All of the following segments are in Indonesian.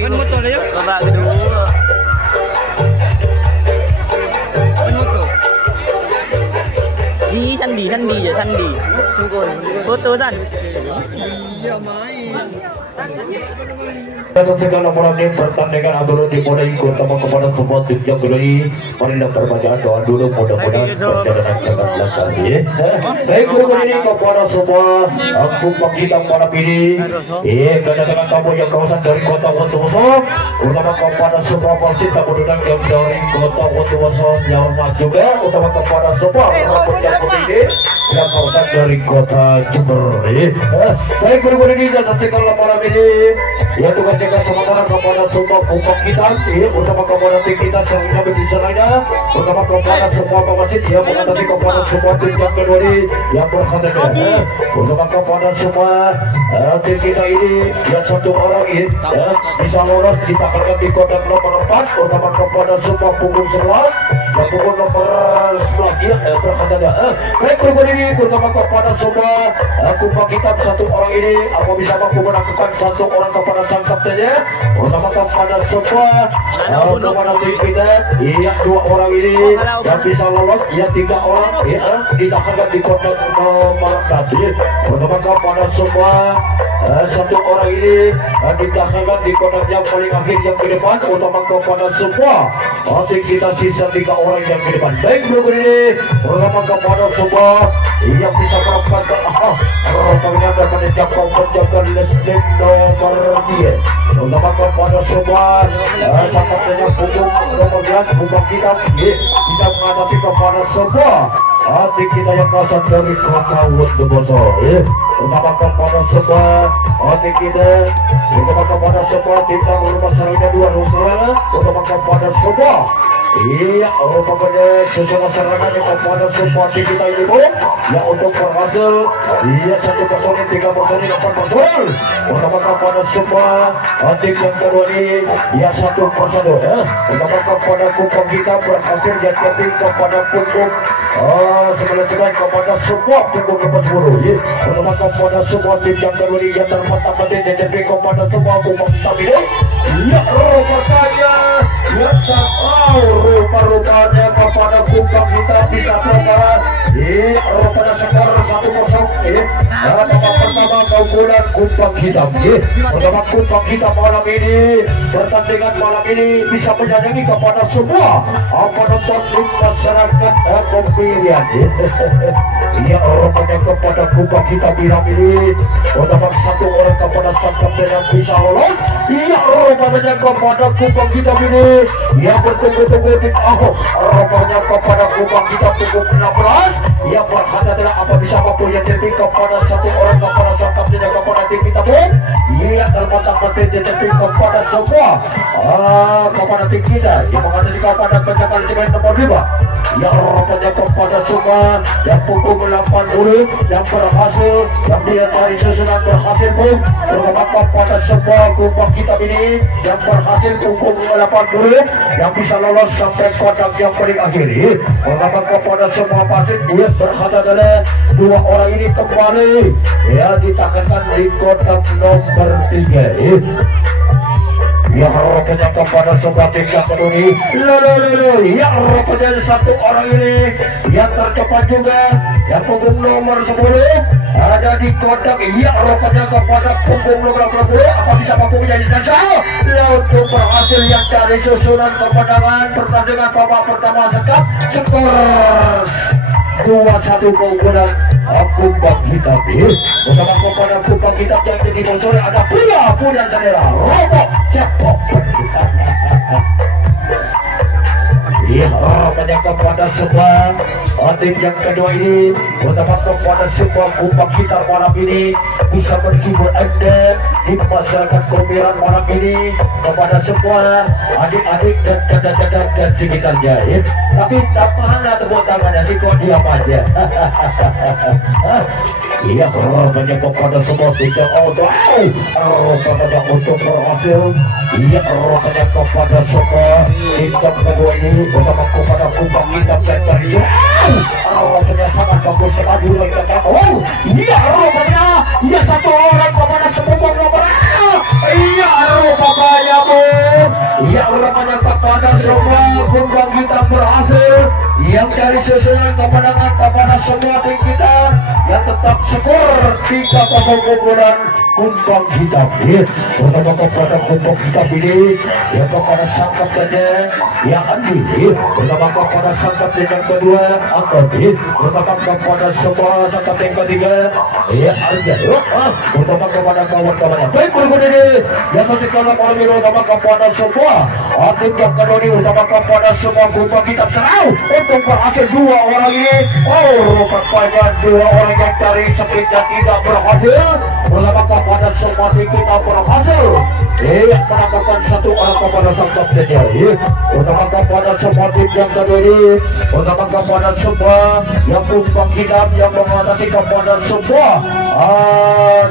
Kan betul ya. Babak kedua. Betul. Ih, Sandi ya Sandi. Foto San. Iya main. Segala mulanya pertandingan adalah dimulai utama kepada semua tim yang berdiri. Marilah berbacaan doa dulu, mudah-mudahan perjalanan sangat lancar. Baik berikut ini kepada semua aku kita malam ini. Kedatangan tamu yang kawasan dari kota Bondowoso, utama kepada semua pecinta penduduk yang dari kota Bondowoso yang hormat juga, utama kepada semua rambut yang putih yang kawasan dari kota Jember. Baik berikut ini dan saksikan malam ini. Ya tugas jaga sementara kepada semua kumpul kita, bersama kepada tim kita selanjutnya berbicaranya, bersama kepada semua pewasit yang mengatasi kepada semua tim yang kedua ini yang berkhawatir, bersama kepada semua tim kita ini yang satu orang ini bisa lolos ditakarkan di kotak nomor 4, bersama kepada semua punggung 11 dan punggung nomor 11 ya berkhawatir. Baik berikut ini bersama kepada semua kumpul kita satu orang ini apa bisa mampu menakutkan satu orang kepada sang kaptennya, bersama kepada semua kepada tim kita yang 2 orang ini yang bisa lolos, ya 3 orang ditakarkan di kotak nomor 4, bersama kepada semua 1 orang ini ditakarkan di kotak yang paling akhir yang ke depan, utama kepada semua tim kita sisa 3 orang yang ke depan. Baik berikut ini bersama kepada semua yang bisa mendapatkan rotongnya dan menjaga listing nomor 3, utama kepada semua sahabatnya punggung nomor 11 punggung kita bisa mengatasi kepada semua tim kita yang kawasan dari kota Bondowoso, utama kepada semua tim kita, utama kepada semua tim yang rumah sarangnya 2 rumah, utama kepada semua rupanya susunan serangan yang kepada semua tim kita ini yang untuk berhasil 1 personil 3 personil 4 personil, utama kepada semua tim yang kedua ini 1 personil, utama kepada punggung kita berhasil jadi kepada punggung 11 kepada semua punggung nomor 10, utama kepada semua tim yang kedua ini yang termata-mata jadi kepada semua punggung kita ini rupanya rupa-rupanya kepada punggung kita bisa terbatas rupanya skor 1-0 babak pertama keunggulan punggung hitam. Bersama punggung hitam malam ini pertandingan malam ini bisa menyayangi kepada semua penonton tim masyarakat Kompilian. Rupanya kepada punggung hitam malam ini bersama 1 orang kepada sang kapten yang bisa lolos. Rupanya kepada punggung hitam ini yang bertunggu-tunggu tim Ahok, rupanya kepada punggung kita punggung 16 yang berkata adalah apa bisa mempunyai jadi kepada 1 orang kepada sang kapten yang kepada tim kita pun termata-mata jadi kepada semua kepada tim kita yang mengatasi kepada penjagaan semen nomor 5 yang rupanya kepada semua yang punggung 80 yang berhasil yang dia tarik susunan berhasil pun terutama kepada semua punggung kita ini yang berhasil punggung 80 yang bisa lolos sampai kotak yang paling akhir. Pertama kepada semua pasti dia berkata adalah 2 orang ini kembali ditakarkan di kotak nomor 3. Yang rupanya kepada semua tim yang kedua ini yang rupanya 1 orang ini yang tercepat juga yang punggung nomor 10 ada di kotak yang rupanya kepada punggung nomor 10 apa bisa mampu menjadi dasar untuk berhasil yang dari susunan kemenangan pertandingan babak pertama skor 2-1 keunggulan punggung hitam. Bersama kepada punggung hitam yang jadi bosor ada punya Sanela Robo Cepok. Rupanya kepada semua tim yang kedua ini, bersama kepada semua punggung hitam malam ini bisa menghibur Anda di masyarakat Kompiran malam ini, kepada semua adik-adik dan dada-dada dan sekitarnya. Tapi tak mana tepuk tangannya sih, kok diam aja. Rupanya kepada semua tim yang rupanya untuk berhasil. Rupanya kepada semua tim yang kedua ini, bersama kepada punggung hitam dan dari rupanya sangat bagus sekali mereka. Rupanya 1 orang kepada sepunggung nomor iya rupanya bu ya rupanya kepada semua kumbang kita berhasil yang dari susunan kepada semua tim kita yang tetap skor 3-0 kemudian kumbang hitam pertama kepada kumbang hitam ini yang kepada sangkap saja yang Andi pertama kepada sangkap yang kedua Angkoti pertama kepada semua sangkap yang ketiga ya Arja pertama kepada kawan-kawannya baik berikut ini yang ketiga kalau biru utama kepada semua tim yang kedua ini utama kepada semua kumbang hitam serau untuk berhasil dua orang ini rupanya dua orang yang dari sepitnya tidak berhasil pertama kepada semua tim kita berhasil menangkapkan satu orang kepada sangkap saja utama kepada semua tim yang kedua ini utama kepada semua yang kumbang hitam yang mengatasi kepada semua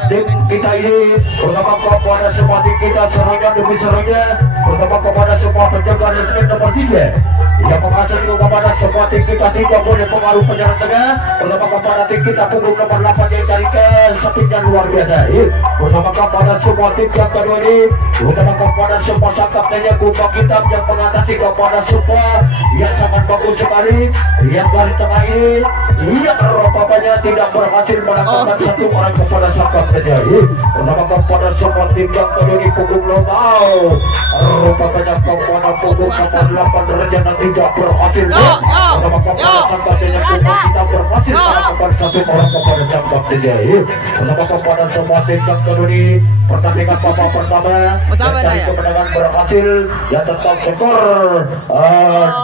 tim kita ini utama kepada semua tim kita serunya demi serunya utama kepada semua penjaga listrik nomor 3 yang mengatur kepada semua tim kita tidak boleh pengaruh penyerang tengah utama kepada tim kita punggung nomor 8 yang cari ke sepitnya luar biasa utama kepada semua tim yang kedua ini utama kepada semua sangkapnya kumbang hitam yang mengatasi kepada semua yang sangat bagus sekali yang garis tengah ini rupanya tidak berhasil menangkapkan satu orang kepada sangkap saja utama kepada semua tim yang kedua ini punggung nomor rupanya kepada punggung nomor 8 rencana tidak berhasil utama kepada sangkapnya kumbang hitam berhasil menangkapkan satu orang kepada sangkap saja utama kepada semua tim yang kedua ini pertandingan babak pertama dari kemenangan berhasil yang tetap skor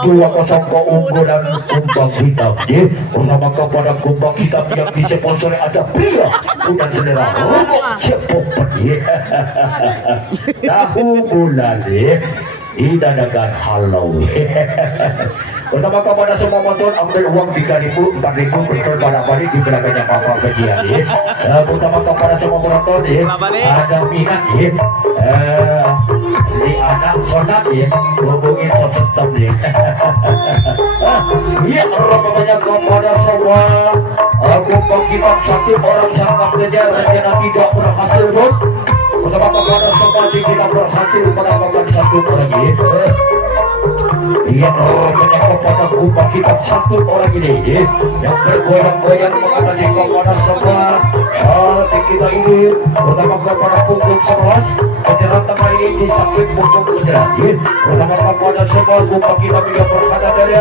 2-0 keunggulan kumbang hitam utama kepada kumbang hitam yang disponsori ada pria udah selera rokok cepopet tahu bulan idadakan halau utama kepada semua motor ambil uang 3.000 4.000 betul pada balik di belakangnya papa kajian utama kepada semua penonton ada minat di anak sonat hubungin sistem rupanya kepada semua kumbang hitam satu orang sangkap saja rencana tidak berhasil utama kepada semua kita berhasil menangkapkan satu orang rupanya kepada kumbang hitam satu orang ini yang bergoyang-goyang mengatasi kepada semua tim kita ini utama kepada punggung 11 penyerang tengah ini di samping punggung penyerang utama kepada semua kumbang hitam yang berkata dari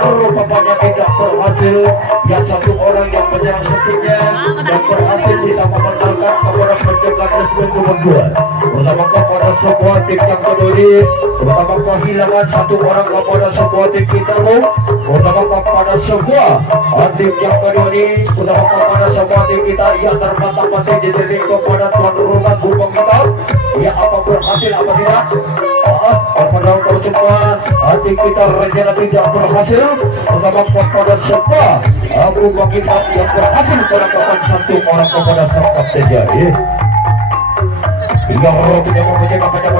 rupanya tidak berhasil yang satu orang yang menyerang sepitnya yang berhasil bisa memenangkan kepada penjaga resmen nomor 2 utama kepada semua tim yang kedua ini utama kehilangan satu orang kepada semua tim kita utama kepada semua tim yang kedua ini utama kepada semua tim kita yang termata-mata jadi kepada tuan rumah kumbang hitam apa berhasil apa tidak kepada semua tim kita rencana tidak berhasil utama kepada semua kumbang hitam yang berhasil menangkapkan satu orang kepada sangkap saja hingga rupanya memecahkan kepada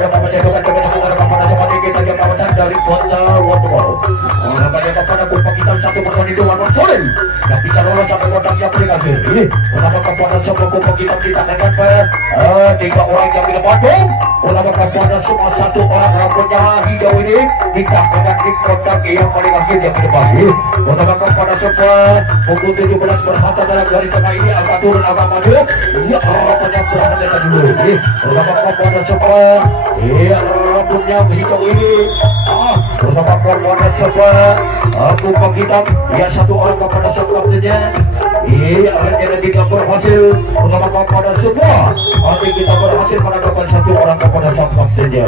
semua tim kita yang kawasan dari kota Wonogoro kepada kumbang hitam satu persen itu Wanwan Solen yang bisa lolos sampai kotak yang paling akhir utama kepada semua kumbang hitam kita akan 3 orang yang tidak Bandung utama kepada semua satu orang rambutnya hijau ini kita akan di kotak yang paling akhir yang ke depan utama kepada semua pukul 17 berhata dalam garis tengah ini agak turun agak maju rupanya berhata dulu utama kepada semua rambutnya hijau ini utama kepada semua kumbang hitam satu orang kepada sangkap saja rencana tidak berhasil utama kepada semua kita berhasil menangkapkan satu orang kepada sangkap saja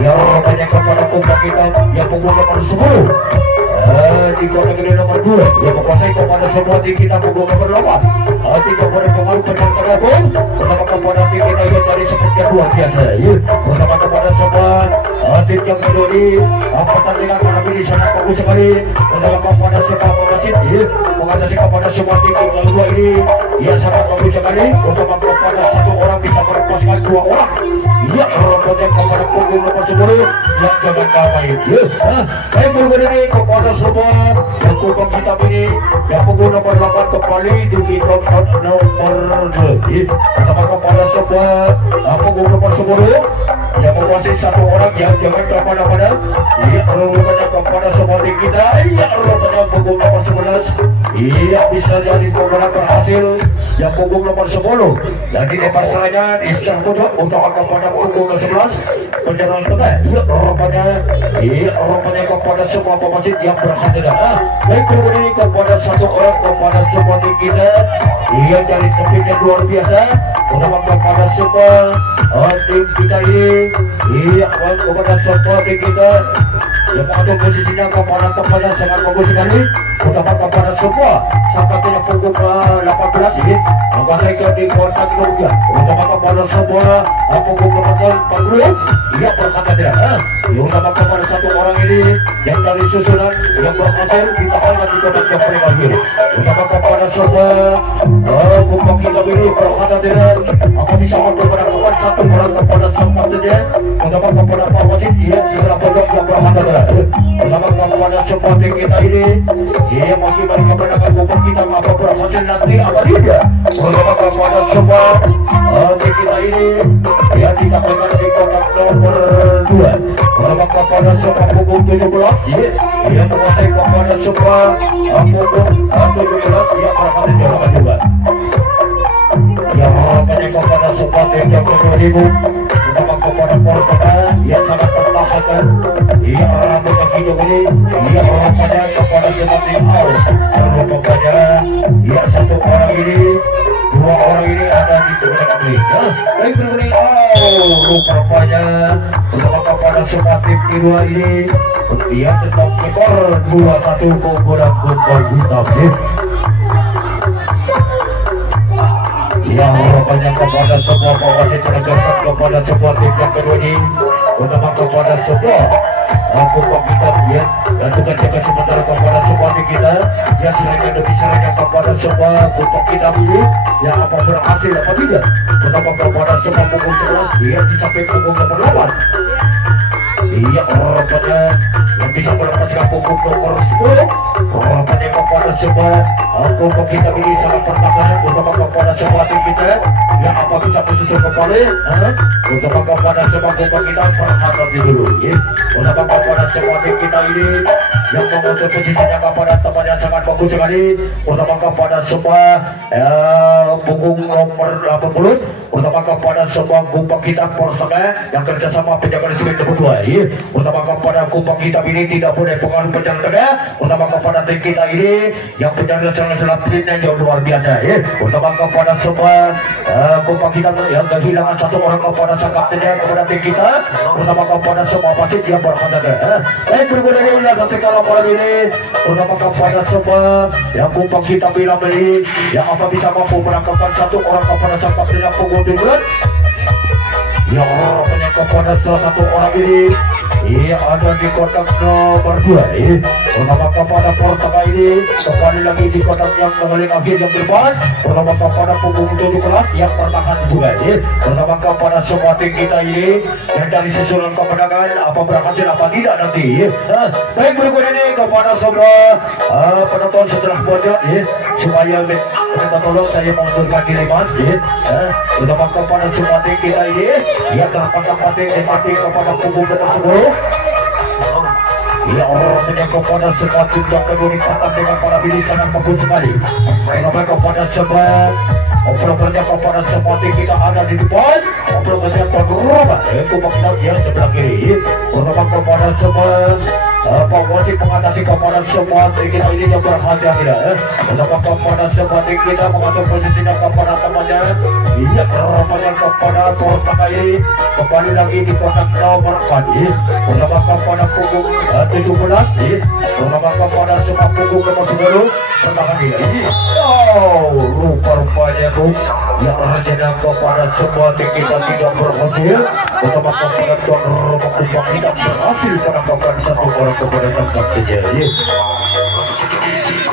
rupanya kepada kumbang hitam yang punggung nomor 10 di kota gede nomor 2 yang menguasai kepada semua tim kita punggung nomor 8 tidak boleh pengaruh penyerang tergabung utama kepada tim kita yang dari sepitnya luar biasa utama kepada semua tim yang kedua ini pertandingan malam ini sangat bagus sekali utama kepada semua pemain mengatasi kepada semua tim yang kedua ini sangat bagus sekali utama kepada satu orang bisa melepaskan 2 orang rupanya kepada punggung nomor 10 yang jaga kamar saya berhubung ini kepada semua yang kubah kita ini yang pengguna nomor 8 kembali di tempat nomor 2. Pertama kepada semua pengguna nomor 10 yang menguasai satu orang yang jangan kepada-pada. Iya, rupanya kepada semua tim kita. Iya, rupanya pengguna nomor 11. Iya, bisa jadi pengguna berhasil yang punggung nomor 10 dan di lepas serangan Islam Kudu untuk kepada punggung nomor 11 penjalan tengah. Iya, rupanya kepada semua pemain yang berhasil. Baik, kemudian kepada satu orang kepada semua tim kita. Iya, cari speed yang luar biasa untuk kepada semua tim kita ini. Iya, kepada semua tim kita yang mengatur posisinya kepada tempat yang sangat bagus sekali untuk kepada semua sampai punya punggung 18 ini saya ke di kontak juga untuk kepada semua punggung nomor 40. Ia berkata tidak untuk kepada satu orang ini yang dari susunan yang berhasil ditahan di kotak yang paling akhir untuk kepada semua punggung kita ini berkata tidak apa bisa kepada satu orang kepada semua saja untuk kepada Pak Wasit ia segera pojok yang berkata tidak pertama kepada semua tim kita ini ia masih balik kepada punggung kita apa berhasil nanti apa tidak pertama kepada semua tim kita ini yang ditampilkan di kotak nomor 2 pertama kepada semua punggung 17 ia menguasai kepada semua punggung 17 ia berhasil jalan juga yang harapannya kepada semua tim yang ke-2000 pertama kepada Portugal yang sangat tertahankan ia harapannya hidup ini ia harapannya kepada semua tim out rupanya ia satu orang ini dua orang ini ada di sebelah kiri baik berbunyi rupanya pertama kepada semua tim kedua ini ia tetap skor 2-1 kepada Football Betawi. Yang rupanya kepada semua pemain penegasan kepada semua tim yang kedua ini utama kepada semua pemain kita ya dan juga jaga sementara kepada semua tim kita yang serangan demi serangan kepada semua pemain kita ini yang apa berhasil apa tidak utama kepada semua punggung 11 dia dicapai punggung nomor 8. Iya, rupanya yang bisa melepaskan punggung nomor 10 rupanya kepada semua punggung kita ini sangat pertahanan utama kepada semua tim kita yang apa bisa bersusun kembali utama kepada semua punggung kita perhatian dulu ya utama kepada semua tim kita ini yang menguasai posisinya kepada tempat yang sangat bagus sekali utama kepada semua punggung nomor 80 utama kepada semua punggung kita Portugal yang kerjasama penjaga disiplin nomor 2 ya utama kepada punggung kita ini tidak boleh pengaruh penjaga tengah utama kepada tim kita ini yang penjaga selanjutnya yang luar biasa ya utama kepada semua punggung kita yang kehilangan satu orang kepada sang kaptennya kepada tim kita utama kepada semua wasit yang berhadapan berbeda dengan ketika laporan ini utama kepada semua yang punggung kita bilang ini yang apa bisa mampu menangkapkan satu orang kepada sang kaptennya punggung 17 yang harapannya kepada salah satu orang ini ia ada di kotak nomor 2 pertama kepada Portugal ini kembali lagi di kotak yang paling akhir yang depan pertama kepada punggung 17 yang pertahanan juga pertama kepada semua tim kita ini yang dari susunan kemenangan apa berhasil apa tidak nanti baik berikut ini kepada semua penonton setelah pojok supaya minta tolong saya mengusulkan diri mas pertama kepada semua tim kita ini ia terpatah mati kepada punggung nomor 10 ia orangnya kepada semua tim yang kedua ditantang dengan para pilih sangat bagus sekali pertama kepada semua operasinya kepada semua tim kita ada di depan operasinya tergerobak kita dia sebelah kiri pertama kepada semua wasit mengatasi kepada semua tim kita ini yang berhasil tidak pertama kepada semua tim kita mengatur posisinya kepada temannya ia pertama kepada Portugal ini kembali lagi di kotak nomor 4 pertama kepada punggung 17 pertama kepada semua punggung nomor 10 pertahanan dia rupanya yang rencana kepada semua tim kita tidak berhasil pertama kepada tuan rumah kita berhasil menangkapkan satu orang kepada sang kapten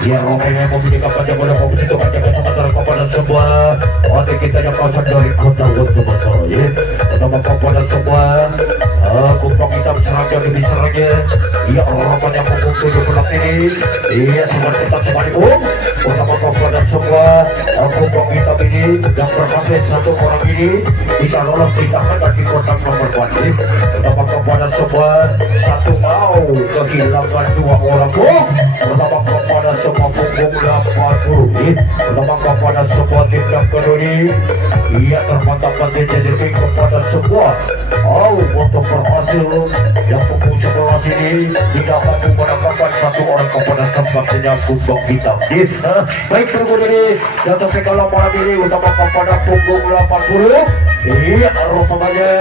yang rupanya memiliki pada bola kompetisi kepada sementara kepada semua orang kita yang berasal dari kota Wonosobo pertama kepada semua Kumpang hitam serangga lebih serangga. Iya orang-orang yang punggung 17 ini. Iya semua tetap sekalipun. Utama kepada semua kumpang hitam ini yang berhasil satu orang ini bisa lolos di tangan dan di kotak nomor 1. Utama kepada semua satu mau kehilangan 2 orang pun. Utama kepada semua punggung 80. Utama kepada semua tim yang peduli. Ia terpantang-pantang jadi kepada semua. Untuk berhasil yang punggung 11 ini tidak mampu mendapatkan satu orang kepada tempatnya kumpang hitam. Baik punggung ini jatuh segala malam ini utama kepada punggung 80. Iya rupanya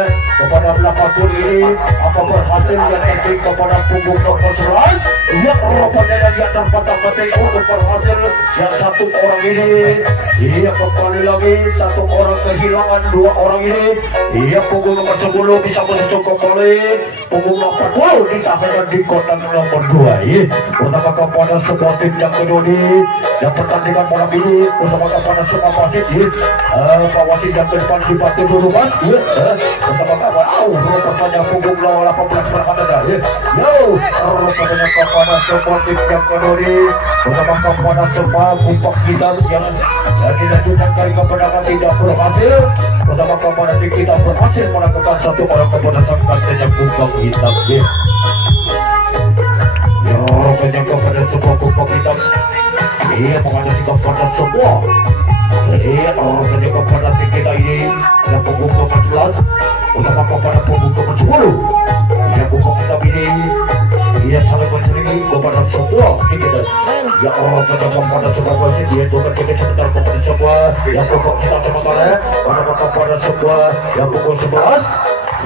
kepada 80 ini apa berhasil yang penting kepada punggung nomor 11. Iya rupanya yang dia terpantang-pantang untuk berhasil yang satu orang ini. Iya kembali lagi satu orang kehilangan 2 orang ini. Iya punggung nomor 10 bisa menuju kembali punggung nomor 20 ditahan di kotak nomor 2. Iya utama kepada semua tim yang kedua ini yang pertandingan malam ini utama kepada semua wasit. Pak wasit yang ke depan dibantu dulu mas. Utama kepada rupanya punggung 18 berkata dah. Yo rupanya kepada semua tim yang kedua ini utama kepada semua kumpang hitam yang dilanjutkan kali kepada tidak berhasil. Utama kepada tim kita berhasil melakukan satu orang kepada sang kapten kumpang hitam. Ya rupanya kepada semua kumpang hitam. Iya menghadapi kepada semua. Iya rupanya kepada tim kita ini yang punggung 14 utama kepada punggung 10. Ya kumpang hitam ini ia saling berselingi kepada semua tim kita. Ya Allah kepada semua wasit dia juga kita sebentar kepada semua yang punggung hitam sementara utama kepada semua yang punggung 11.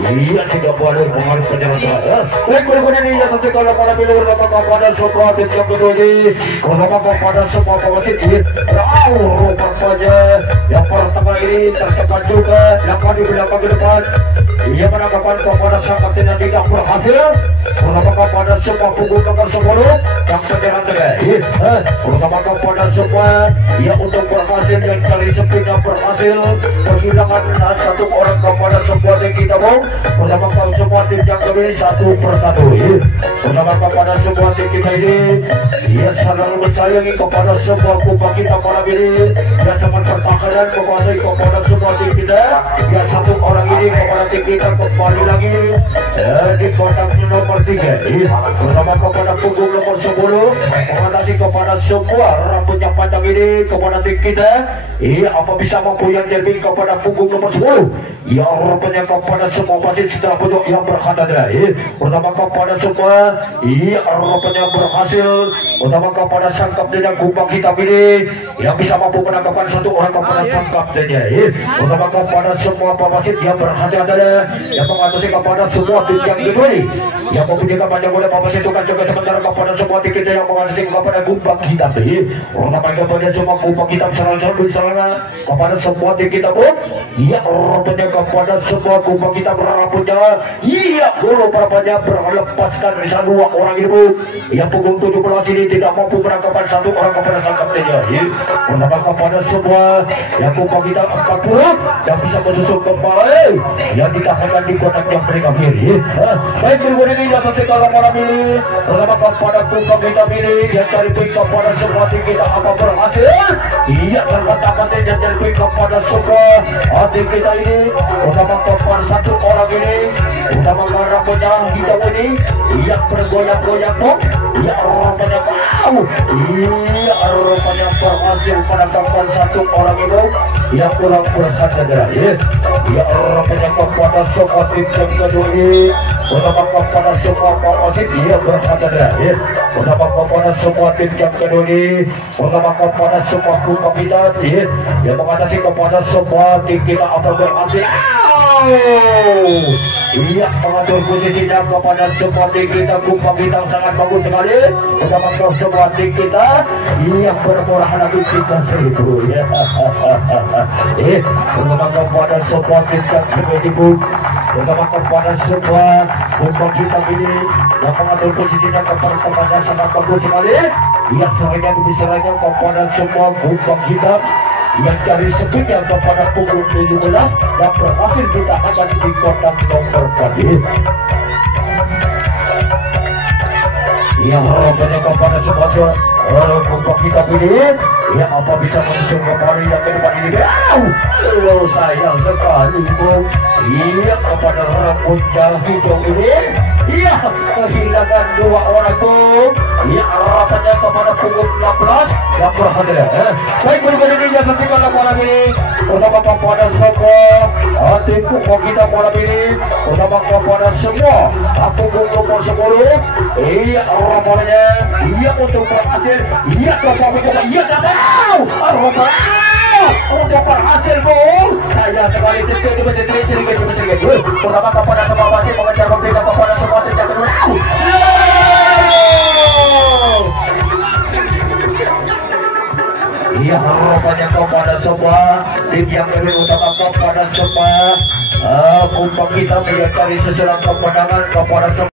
Iya tidak boleh mengalih penjelasan ya. Baik berikutnya ini yang satu kalau pada pilih utama kepada semua tim yang kedua ini utama kepada semua wasit ini. Rupanya yang pertama ini tercepat juga yang di belakang ke depan. Ia menangkapkan kepada sang kapten yang tidak berhasil. Utama kepada semua punggung nomor 10 yang penjalan tengah. Utama kepada semua ia untuk berhasil yang kali sepeda berhasil kehilangan satu orang kepada semua tim kita bang. Utama kepada semua tim yang kami satu persatu. Utama kepada semua tim kita ini ia selalu mensayangi kepada semua kumpang kita malam ini dan teman pertahanan menguasai kepada semua tim kita. Yang satu orang ini kepada tim kita kembali lagi di kotak nomor 3. Utama kepada punggung nomor 10 mengatasi kepada semua rambutnya panjang ini kepada tim kita. Apa bisa mampu yang jadi kepada punggung nomor 10. Ya rupanya kepada semua wasit setelah pojok yang berkata utama kepada semua. Rupanya berhasil utama kepada sang kapten yang kumpang hitam ini yang bisa mampu menangkapkan satu orang kepada sang kaptennya. Utama kepada semua wasit yang berhati-hati yang mengatasi kepada semua tim yang kedua ini yang mempunyai panjang oleh wasit itu kan juga sementara kepada semua tim kita yang mengatasi kepada kumpang hitam ini. Utama kepada semua kumpang hitam serang kepada semua tim kita pun. Rupanya kepada semua kumpang hitam rambutnya rupanya berlepaskan dari 2 orang ini bu. Yang punggung 17 ini tidak mampu menangkapkan satu orang kepada sang kaptennya. Utama kepada semua yang kumpang hitam 40 yang bisa menyusul kembali yang ditahankan di kotak yang mereka pilih. Baik berikut ini yang satu kalau malam ini utama kepada kumpang hitam ini yang cari poin kepada semua tim kita apa berhasil. Iya terkata-kata yang cari poin kepada semua tim kita ini utama kepada satu orang ini utama rambutnya hitam ini yang bergoyang-goyang pun. Ya rupanya rupanya berhasil menangkapkan satu orang itu yang kurang berhati-hati. Ya rupanya kepada semua tim yang kedua ini utama kepada semua wasit dia berhati-hati. Utama kepada semua tim yang kedua ini utama kepada semua kumpang hitam yang mengatasi kepada semua tim kita apa berhasil. Iya mengatur posisinya kepada semua tim kita kumpang hitam sangat bagus sekali. Utama kepada semua tim kita yang bermurah hati kita seribu ya. Utama kepada semua tim yang seribu. Utama kepada semua kumpang hitam ini yang mengatur posisinya kepada tempatnya sangat bagus sekali. Yang serangnya kepada semua kumpang hitam yang cari sebutnya kepada pukul 17 yang berhasil kita akan di kotak nomor tadi. Yang harapannya kepada semua kumpul kita pilih, yang apa bisa menuju kembali yang ke depan ini. Wow, sayang sekali itu. Iya kepada rambutnya hijau ini. Iya kehilangan dua orang tuh. Iya harapannya kepada pukul 16 yang berhasil. Baik berikut ini yang ketika laporan ini pertama kepada semua tim kumpul kita malam ini. Pertama kepada semua pukul nomor 10. Iya harapannya iya untuk berhasil. Iya coba iya dapat. Untuk berhasil gol. Saya sekali sedikit. Pertama kepada semua masih mengejar memberikan kepada semua tim yang kedua. Iya harapannya kepada semua tim yang lebih utama kepada semua kumpul kita mencari sesuatu kemenangan kepada semua.